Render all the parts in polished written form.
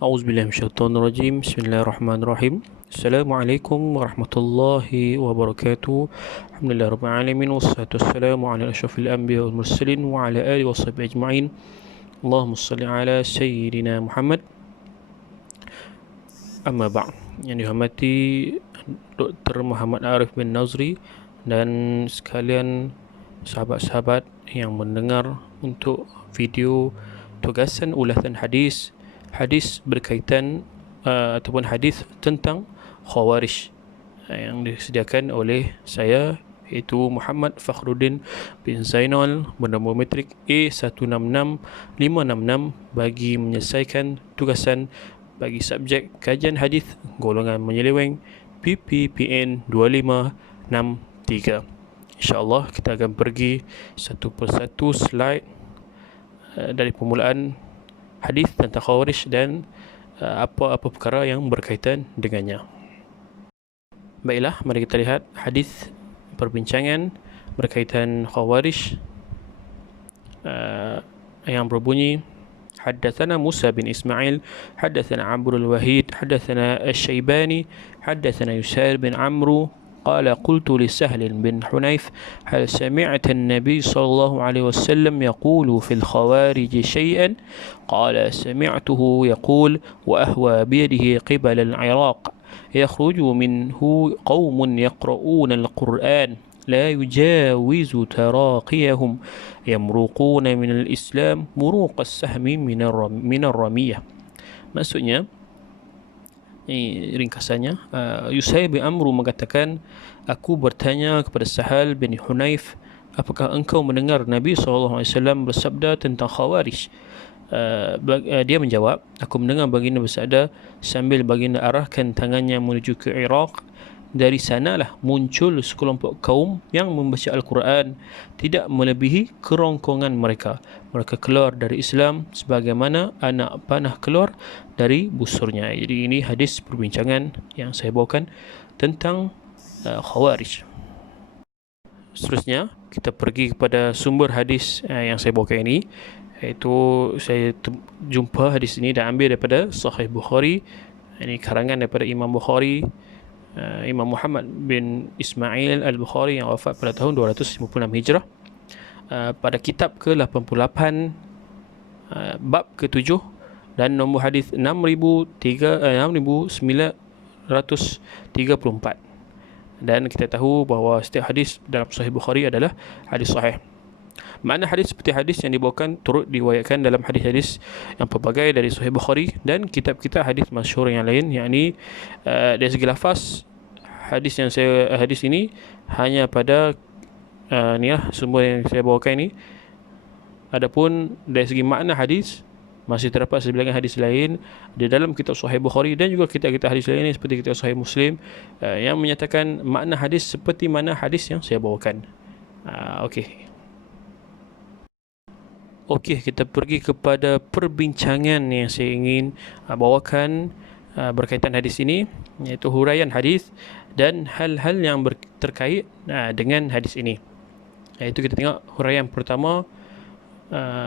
A'udzubillahi minasyaitonirrajim. Bismillahirrahmanirrahim. Assalamualaikum warahmatullahi wabarakatuh. Alhamdulillahirabbil alamin wassalatu wassalamu ala asyrafil anbiya'i wal mursalin wa ala alihi washabihi ajma'in. Allahumma shalli ala sayyidina Muhammad. Amma ba'd. Yang dihormati Dr. Muhammad Arif bin Nazri dan sekalian sahabat-sahabat yang mendengar untuk video tugasan ulasan hadis berkaitan ataupun hadis tentang Khawarij yang disediakan oleh saya, iaitu Muhammad Fakhruddin bin Zainal bernama metrik A166566 bagi menyelesaikan tugasan bagi subjek kajian hadis golongan menyeleweng PPPN 2563. InsyaAllah kita akan pergi satu persatu slide dari permulaan hadis tentang Khawarij dan apa-apa perkara yang berkaitan dengannya. Baiklah, mari kita lihat hadis perbincangan berkaitan Khawarij yang berbunyi: حدثنا موسى بن إسماعيل حدثنا عمرو الوحيد حدثنا الشيباني حدثنا يسار بن عمرو قال قلت لسهل بن حنيف هل سمعت النبي صلى الله عليه وسلم يقول في الخوارج شيئا؟ قال سمعته يقول وأهوى بيده قبل العراق يخرج منه قوم يقرؤون القرآن لا يجاوز تراقيهم يمرقون من الإسلام مروق السهم من الرمية. Maksudnya, ini ringkasannya, Yusay bin Amru mengatakan, aku bertanya kepada Sahal bin Hunayf, apakah engkau mendengar Nabi SAW bersabda tentang Khawarij? Dia menjawab, aku mendengar baginda bersabda sambil baginda arahkan tangannya menuju ke Iraq. Dari sanalah muncul sekelompok kaum yang membaca Al-Quran tidak melebihi kerongkongan mereka. Mereka keluar dari Islam sebagaimana anak panah keluar dari busurnya. Jadi ini hadis perbincangan yang saya bawakan tentang Khawarij. Seterusnya kita pergi kepada sumber hadis yang saya bawakan ini, iaitu saya jumpa hadis ini dan ambil daripada Sahih Bukhari. Ini karangan daripada Imam Bukhari, Imam Muhammad bin Ismail Al-Bukhari yang wafat pada tahun 256 Hijrah, pada kitab ke-88, bab ke-7 dan nombor hadis 6934. Dan kita tahu bahawa setiap hadis dalam Sahih Bukhari adalah hadis sahih. Makna hadis seperti hadis yang dibawakan turut diwayatkan dalam hadis-hadis yang pelbagai dari Sahih Bukhari dan kitab-kitab hadis masyhur yang lain, yakni dari segi lafaz hadis ini hanya pada sumber yang saya bawakan ini. Adapun dari segi makna hadis masih terdapat sebilangan hadis lain di dalam kitab Sahih Bukhari dan juga kitab-kitab hadis lain seperti kitab Sahih Muslim yang menyatakan makna hadis seperti mana hadis yang saya bawakan. Okey, kita pergi kepada perbincangan yang saya ingin bawakan berkaitan hadis ini, iaitu huraian hadis dan hal-hal yang terkait dengan hadis ini. Iaitu kita tengok huraian pertama,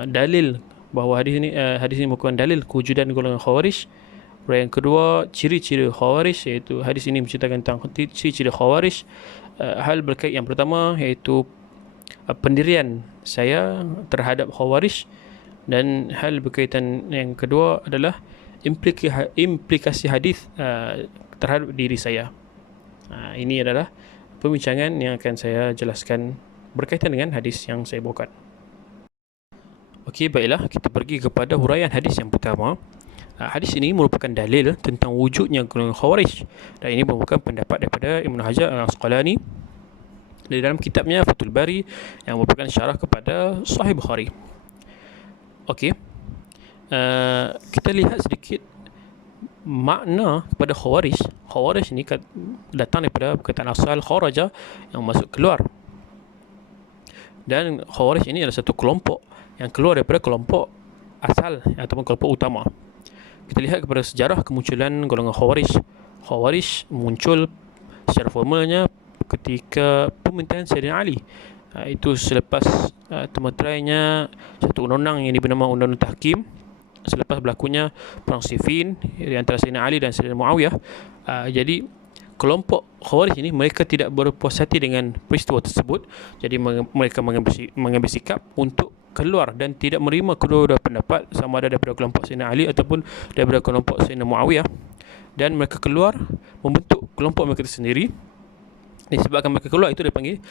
dalil bahawa hadis ini merupakan dalil kewujudan golongan Khawarij. Huraian kedua, ciri-ciri Khawarij, iaitu hadis ini menceritakan tentang ciri-ciri Khawarij. Hal berkait yang pertama iaitu pendirian saya terhadap Khawarij, dan hal berkaitan yang kedua adalah implikasi hadis terhadap diri saya. Ini adalah perbincangan yang akan saya jelaskan berkaitan dengan hadis yang saya bawakan. Okey, baiklah, kita pergi kepada huraian hadis yang pertama. Hadis ini merupakan dalil tentang wujudnya golongan Khawarij, dan ini merupakan pendapat daripada Ibn Hajar Al-Asqalani di dalam kitabnya Fathul Bari yang merupakan syarah kepada Sahih Bukhari. Okey, kita lihat sedikit makna kepada Khawarij. Khawarij ini datang daripada perkataan asal kharaja, yang masuk keluar. Dan Khawarij ini adalah satu kelompok yang keluar daripada kelompok asal ataupun kelompok utama. Kita lihat kepada sejarah kemunculan golongan Khawarij. Khawarij muncul secara formalnya ketika pemerintahan Sayyidina Ali. Itu selepas temeterainya satu undang-undang yang dibernama Undang-Undang Tahkim selepas berlakunya perang Siffin di antara Sayyidina Ali dan Sayyidina Muawiyah. Jadi kelompok Khawarij ini mereka tidak berpuas hati dengan peristiwa tersebut. Jadi mereka mengambil sikap untuk keluar dan tidak menerima kedua-dua pendapat, sama ada daripada kelompok Sayyidina Ali ataupun daripada kelompok Sayyidina Muawiyah, dan mereka keluar membentuk kelompok mereka sendiri. Disebabkan mereka keluar, itu dipanggil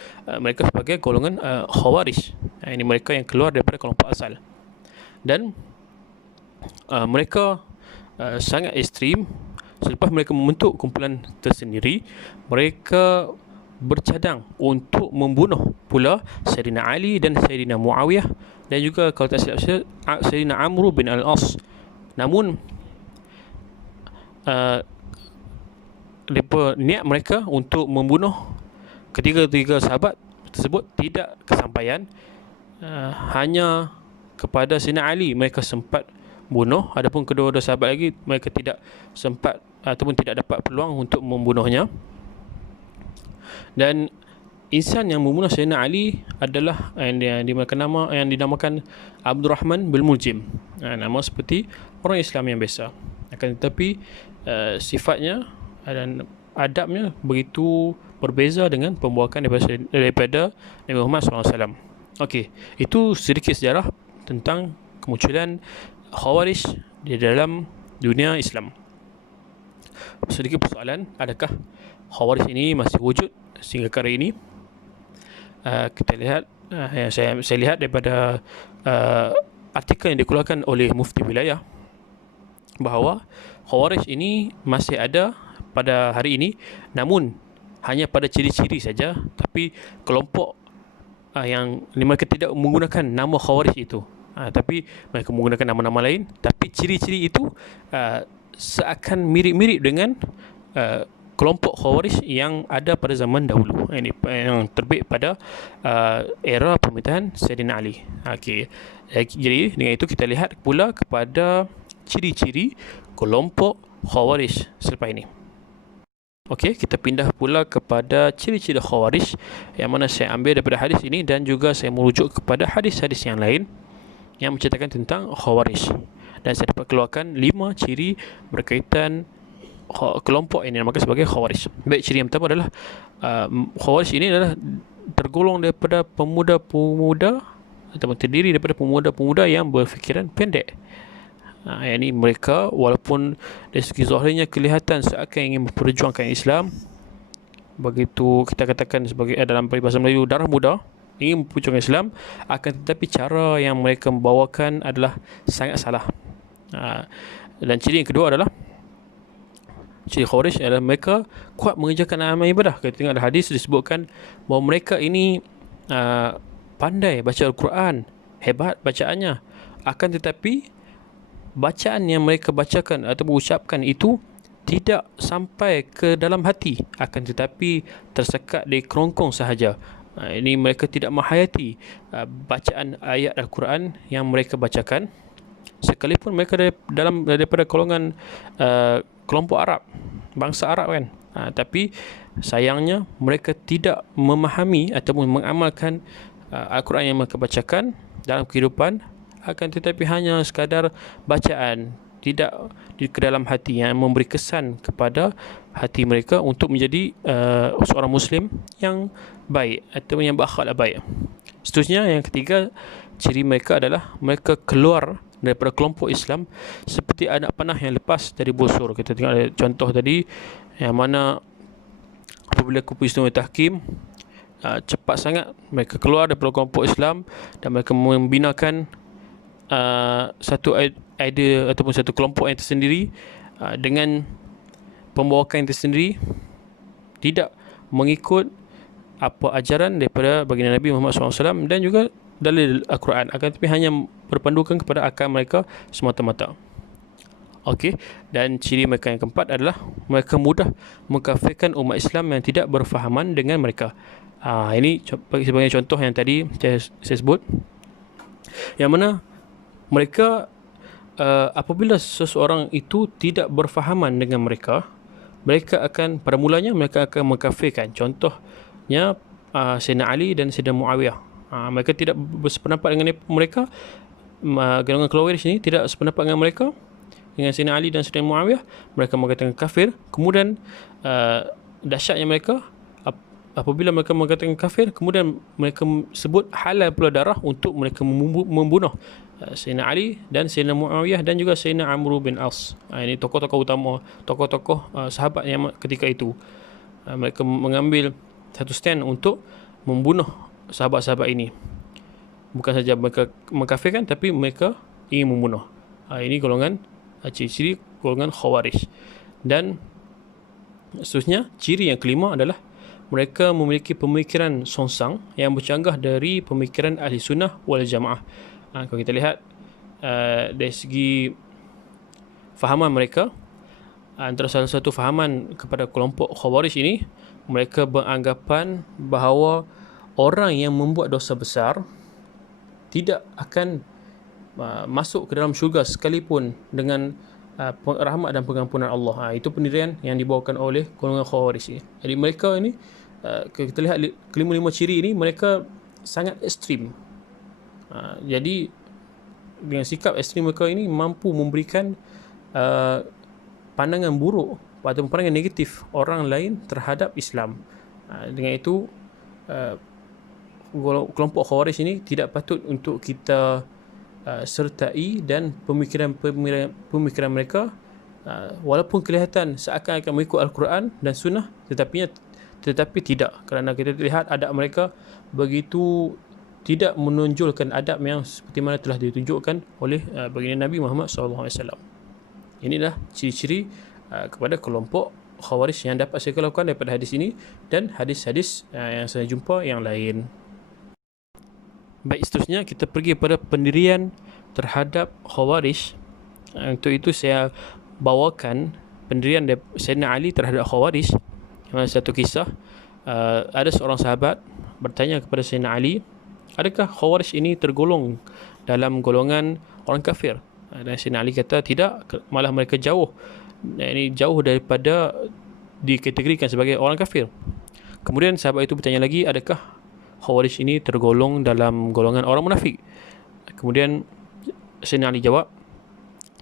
mereka sebagai golongan Khawarij. Ini mereka yang keluar daripada kelompok asal, dan mereka sangat ekstrim. Selepas mereka membentuk kumpulan tersendiri, mereka bercadang untuk membunuh pula Sayyidina Ali dan Sayyidina Muawiyah, dan juga kalau tak silap saya Sayyidina Amr bin Al-As. Namun niat mereka untuk membunuh ketiga-tiga sahabat tersebut tidak kesampaian. Hanya kepada Sayyidina Ali mereka sempat bunuh, adapun kedua-dua sahabat lagi mereka tidak sempat ataupun tidak dapat peluang untuk membunuhnya. Dan insan yang membunuh Sayyidina Ali adalah yang dinamakan Abdul Rahman bin Muljim. Nama seperti orang Islam yang biasa, akan tetapi sifatnya dan adabnya begitu berbeza dengan pembuakan daripada Nabi Muhammad SAW. Okey, itu sedikit sejarah tentang kemunculan Khawarij di dalam dunia Islam. Sedikit persoalan, adakah Khawarij ini masih wujud sehingga hari ini? Kita lihat, yang saya lihat daripada artikel yang dikeluarkan oleh Mufti Wilayah, bahawa Khawarij ini masih ada pada hari ini, namun hanya pada ciri-ciri saja. Tapi kelompok yang mereka tidak menggunakan nama Khawarij itu, tapi mereka menggunakan nama-nama lain, tapi ciri-ciri itu seakan mirip-mirip dengan kelompok Khawarij yang ada pada zaman dahulu, ini yang terbit pada era pemerintahan Sayyidina Ali. Okey, jadi dengan itu kita lihat pula kepada ciri-ciri kelompok Khawarij selepas ini. Okey, kita pindah pula kepada ciri-ciri Khawarij, yang mana saya ambil daripada hadis ini dan juga saya merujuk kepada hadis-hadis yang lain yang menceritakan tentang Khawarij, dan saya dapat keluarkan 5 ciri berkaitan kelompok ini dinamakan sebagai Khawarij. Baik, ciri yang pertama adalah Khawarij ini adalah tergolong daripada pemuda-pemuda ataupun terdiri daripada pemuda-pemuda yang berfikiran pendek. Yang ini mereka walaupun dari segi zahirnya kelihatan seakan ingin memperjuangkan Islam, begitu kita katakan sebagai dalam peribahasa Melayu, darah muda, ingin memperjuangkan Islam, akan tetapi cara yang mereka membawakan adalah sangat salah. Dan ciri yang kedua adalah ciri Khawarij adalah mereka kuat mengerjakan amal ibadah. Kita tengok ada hadis disebutkan bahawa mereka ini pandai baca Al-Quran, hebat bacaannya, akan tetapi bacaan yang mereka bacakan atau ucapkan itu tidak sampai ke dalam hati, akan tetapi tersekat di kerongkong sahaja. Ini mereka tidak menghayati bacaan ayat Al-Quran yang mereka bacakan, sekalipun mereka daripada golongan kelompok Arab, bangsa Arab kan. Tapi sayangnya mereka tidak memahami ataupun mengamalkan Al-Quran yang mereka bacakan dalam kehidupan, akan tetapi hanya sekadar bacaan, tidak ke dalam hati, yang memberi kesan kepada hati mereka untuk menjadi seorang Muslim yang baik atau yang berakhlak baik. Seterusnya, yang ketiga, ciri mereka adalah mereka keluar daripada kelompok Islam seperti anak panah yang lepas dari busur. Kita tengok ada contoh tadi, yang mana apabila Istimewa Tahkim cepat sangat mereka keluar daripada kelompok Islam dan mereka membinakan satu idea ataupun satu kelompok yang tersendiri dengan pembawakan yang tersendiri, tidak mengikut apa ajaran daripada baginda Nabi Muhammad SAW dan juga dalil Al-Quran, akan tetapi hanya berpandukan kepada akal mereka semata-mata. Okey, dan ciri mereka yang keempat adalah mereka mudah mengkafirkan umat Islam yang tidak berfahaman dengan mereka. Ini sebagai contoh yang tadi saya sebut, yang mana mereka apabila seseorang itu tidak berfahaman dengan mereka, mereka akan pada mulanya mereka akan mengkafirkan. Contohnya Sayyidina Ali dan Sayyidina Muawiyah. Mereka tidak bersependapat dengan mereka, golongan Khawarij ini tidak sependapat dengan mereka, dengan Sayyidina Ali dan Sayyidina Muawiyah. Mereka mengatakan kafir. Kemudian dahsyatnya mereka, apabila mereka mengatakan kafir, kemudian mereka sebut halal pula darah untuk mereka membunuh Sayyidina Ali dan Sayyidina Muawiyah dan juga Sayyidina Amr bin As. Ini tokoh-tokoh utama, tokoh-tokoh sahabat yang ketika itu. Mereka mengambil satu stand untuk membunuh sahabat-sahabat ini. Bukan saja mereka mengkafirkan, tapi mereka ingin membunuh. Ini golongan ciri-ciri golongan Khawarij. Dan seterusnya, ciri yang kelima adalah mereka memiliki pemikiran songsang yang bercanggah dari pemikiran ahli sunnah wal jamaah. Kalau kita lihat dari segi fahaman mereka, antara salah satu fahaman kepada kelompok Khawarij ini, mereka beranggapan bahawa orang yang membuat dosa besar tidak akan masuk ke dalam syurga sekalipun dengan rahmat dan pengampunan Allah. Itu pendirian yang dibawakan oleh golongan Khawarij ini. Jadi mereka ini, kita lihat kelima-lima ciri ini, mereka sangat ekstrim. Jadi dengan sikap ekstrim mereka ini mampu memberikan pandangan buruk atau pandangan negatif orang lain terhadap Islam. Dengan itu, kelompok Khawarij ini tidak patut untuk kita sertai, dan pemikiran mereka walaupun kelihatan seakan-akan mengikut Al-Quran dan Sunnah, tetapi tidak, kerana kita lihat adab mereka begitu tidak menonjolkan adab yang seperti mana telah ditunjukkan oleh baginda Nabi Muhammad SAW. Inilah ciri-ciri kepada kelompok Khawarij yang dapat saya lakukan daripada hadis ini dan hadis-hadis yang saya jumpa yang lain. Baik, seterusnya kita pergi pada pendirian terhadap Khawarij. Untuk itu saya bawakan pendirian Sayyidina Ali terhadap Khawarij. Satu kisah, ada seorang sahabat bertanya kepada Sayyidina Ali, adakah Khawarij ini tergolong dalam golongan orang kafir? Dan Sayyidina Ali kata tidak, malah mereka jauh daripada dikategorikan sebagai orang kafir. Kemudian sahabat itu bertanya lagi, adakah Khawarij ini tergolong dalam golongan orang munafik? Kemudian Sayyidina Ali jawab,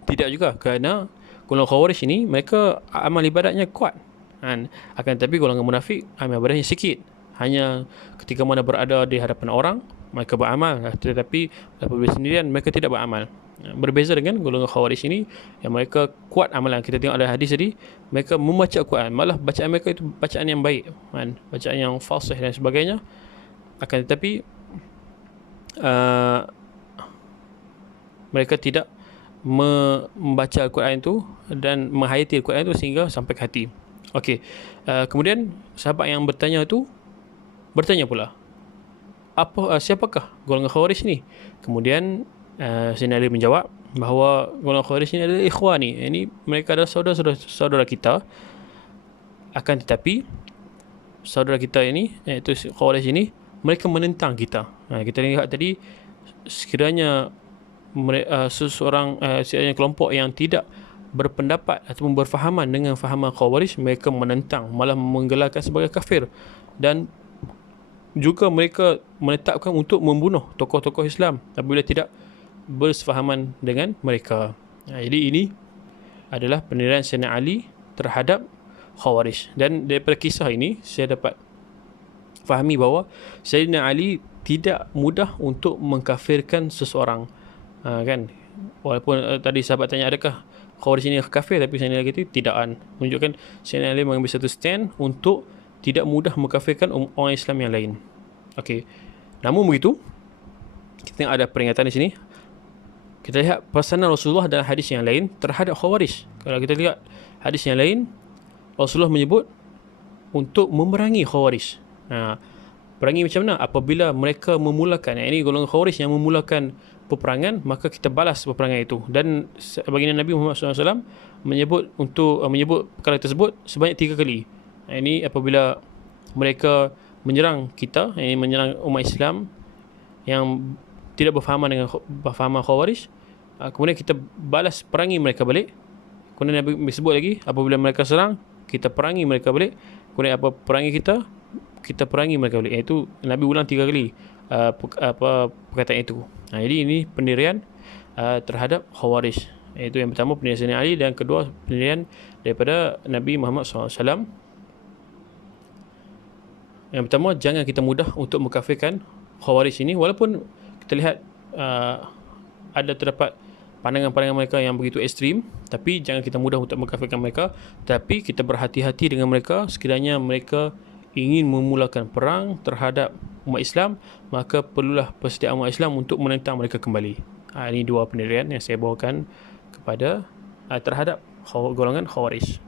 tidak juga, kerana golongan Khawarij ini mereka amal ibadatnya kuat, akan tetapi golongan munafik amal ibadahnya sikit. Hanya ketika mana berada di hadapan orang mereka beramal, tetapi apabila sendirian mereka tidak beramal. Berbeza dengan golongan Khawarij ini yang mereka kuat amalan. Kita tengok ada hadis tadi, mereka membaca Al-Quran, malah bacaan mereka itu bacaan yang baik, bacaan yang fasih dan sebagainya. Akan tetapi mereka tidak membaca Al-Quran itu dan menghayati Al-Quran itu sehingga sampai ke hati. Okey. Kemudian sahabat yang bertanya itu bertanya pula, siapakah golongan Khawarij ni? Kemudian Sayyidina Ali menjawab bahawa golongan Khawarij ini adalah ikhwani. Ini mereka adalah saudara kita. Akan tetapi saudara kita ini, iaitu Khawarij ini, mereka menentang kita. Kita lihat tadi, sekiranya seseorang kelompok yang tidak berpendapat ataupun berfahaman dengan fahaman Khawarij, mereka menentang, malah menggelarkan sebagai kafir, dan juga mereka menetapkan untuk membunuh tokoh-tokoh Islam apabila tidak bersefahaman dengan mereka. Jadi ini adalah pendirian Sayyidina Ali terhadap Khawarij. Dan daripada kisah ini saya dapat fahami bahawa Sayyidina Ali tidak mudah untuk mengkafirkan seseorang. Kan? Walaupun tadi sahabat tanya adakah Khawarij ini kafir, tapi Sayyidina Ali itu tidak. Menunjukkan Sayyidina Ali mengambil satu stand untuk tidak mudah mengkafirkan orang Islam yang lain. Okey. Namun begitu, kita ada peringatan di sini. Kita lihat pesanan Rasulullah dalam hadis yang lain terhadap Khawarij. Kalau kita lihat hadis yang lain, Rasulullah menyebut untuk memerangi Khawarij. Perangi macam mana? Apabila mereka memulakan, ini golongan Khawarij yang memulakan peperangan, maka kita balas peperangan itu. Dan baginda Nabi Muhammad SAW menyebut perkara tersebut sebanyak 3 kali. Ini apabila mereka menyerang kita, ini menyerang umat Islam yang tidak berfahaman dengan fahaman Khawarij, kemudian kita balas perangi mereka balik. Kemudian Nabi sebut lagi, apabila mereka serang, kita perangi mereka balik. Kemudian apa perangi kita perangi mereka balik. Iaitu Nabi ulang 3 kali perkataan itu. Jadi ini pendirian terhadap Khawarij. Iaitu yang pertama pendirian Sayyidina Ali, dan kedua pendirian daripada Nabi Muhammad SAW. Yang pertama, jangan kita mudah untuk mengkafirkan Khawarij ini, walaupun kita lihat ada terdapat pandangan-pandangan mereka yang begitu ekstrim, tapi jangan kita mudah untuk mengkafirkan mereka, tapi kita berhati-hati dengan mereka. Sekiranya mereka ingin memulakan perang terhadap umat Islam, maka perlulah persediaan umat Islam untuk menentang mereka kembali. Ini dua pendirian yang saya bawakan kepada terhadap golongan Khawarij.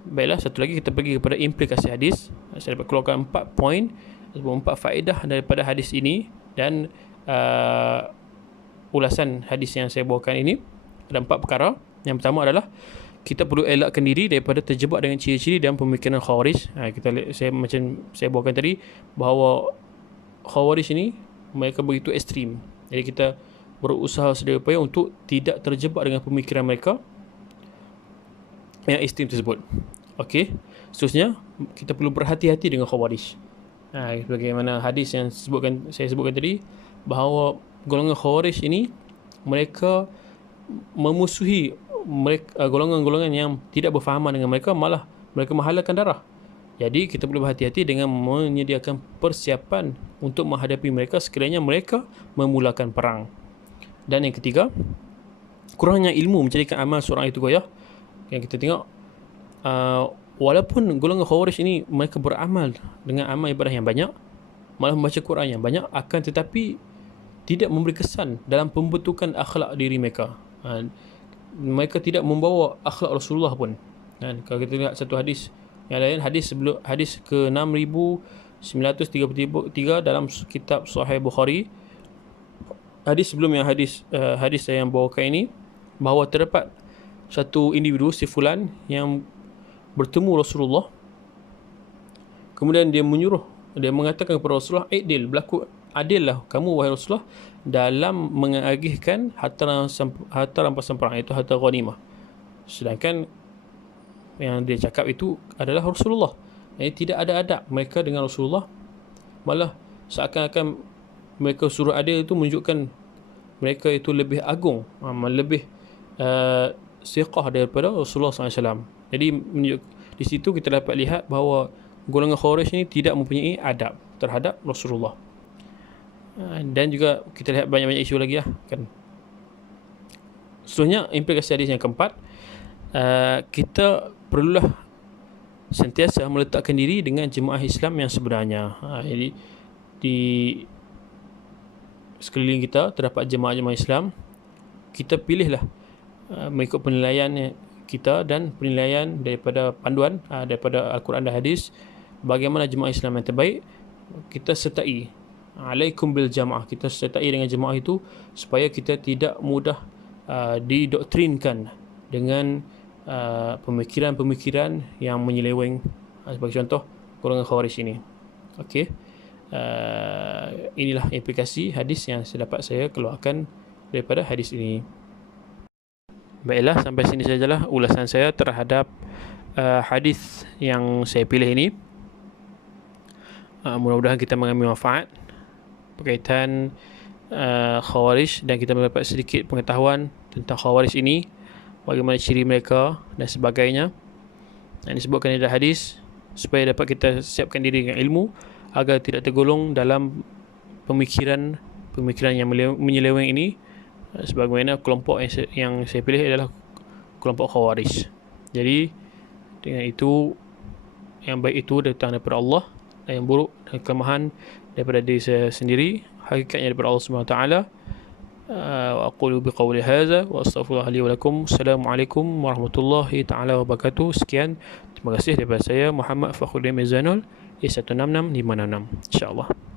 Baiklah, satu lagi kita pergi kepada implikasi hadis. Saya dapat keluarkan 4 poin, 4 faedah daripada hadis ini, dan ulasan hadis yang saya bawakan ini. Ada 4 perkara. Yang pertama adalah kita perlu elakkan diri daripada terjebak dengan ciri-ciri dan pemikiran Khawarij. Macam saya bawakan tadi, bahawa Khawarij ini mereka begitu ekstrim. Jadi kita berusaha sedaya upaya untuk tidak terjebak dengan pemikiran mereka yang ekstrim tersebut. Okey. Seterusnya, kita perlu berhati-hati dengan Khawarij. Bagaimana hadis yang saya sebutkan tadi, bahawa golongan Khawarij ini mereka memusuhi golongan-golongan yang tidak berfahaman dengan mereka, malah mereka menghalalkan darah. Jadi kita perlu berhati-hati dengan menyediakan persiapan untuk menghadapi mereka sekiranya mereka memulakan perang. Dan yang ketiga, kurangnya ilmu menjadikan amal seorang itu goyah. Yang kita tengok, walaupun golongan Khawarij ini mereka beramal dengan amal ibadah yang banyak, malah membaca Quran yang banyak, akan tetapi tidak memberi kesan dalam pembentukan akhlak diri mereka. Mereka tidak membawa akhlak Rasulullah pun. Dan kalau kita lihat satu hadis yang lain, hadis ke 6933 dalam kitab Sahih Bukhari, hadis sebelum yang hadis saya yang bawakan ini, bahawa terdapat satu individu, si fulan, yang bertemu Rasulullah. Kemudian dia mengatakan kepada Rasulullah, berlaku adillah kamu wahai Rasulullah dalam mengagihkan harta rampasan perang, itu harta ghanimah. Sedangkan yang dia cakap itu adalah Rasulullah. Jadi tidak ada adab mereka dengan Rasulullah, malah seakan-akan mereka suruh adil itu menunjukkan mereka itu lebih agung, lebih siqah daripada Rasulullah SAW. Jadi di situ kita dapat lihat bahawa golongan Khawarij ini tidak mempunyai adab terhadap Rasulullah. Dan juga kita lihat banyak-banyak isu lagi kan. Seterusnya, implikasi hadis yang keempat, kita perlulah sentiasa meletakkan diri dengan jemaah Islam yang sebenarnya. Jadi di sekeliling kita terdapat jemaah-jemaah Islam, kita pilihlah mengikut penilaian kita dan penilaian daripada panduan daripada Al-Quran dan Hadis, bagaimana jemaah Islam yang terbaik. Kita sertai, alaikum bil jamaah, kita sertai dengan jemaah itu supaya kita tidak mudah didoktrinkan dengan pemikiran-pemikiran yang menyeleweng, sebagai contoh golongan Khawarij ini. Okey, inilah implikasi hadis yang dapat saya keluarkan daripada hadis ini. Baiklah, sampai sini sajalah ulasan saya terhadap hadis yang saya pilih ini. Mudah-mudahan kita mengambil manfaat berkaitan Khawarij, dan kita mendapat sedikit pengetahuan tentang Khawarij ini, bagaimana ciri mereka dan sebagainya. Dan disebutkan dalam hadis supaya dapat kita siapkan diri dengan ilmu agar tidak tergolong dalam pemikiran yang menyeleweng ini, sebagaimana kelompok yang saya pilih adalah kelompok Khawarij. Jadi dengan itu, yang baik itu datang daripada Allah, dan yang buruk dan kelemahan daripada diri saya sendiri, hakikatnya daripada Allah Subhanahu wa taala. Wa aqulu biqawli hadza wa astaghfirullah li wa lakum. Assalamualaikum warahmatullahi taala wabarakatuh. Sekian, terima kasih daripada saya Muhammad Fakhruddin Mizanul, A16656, insyaallah.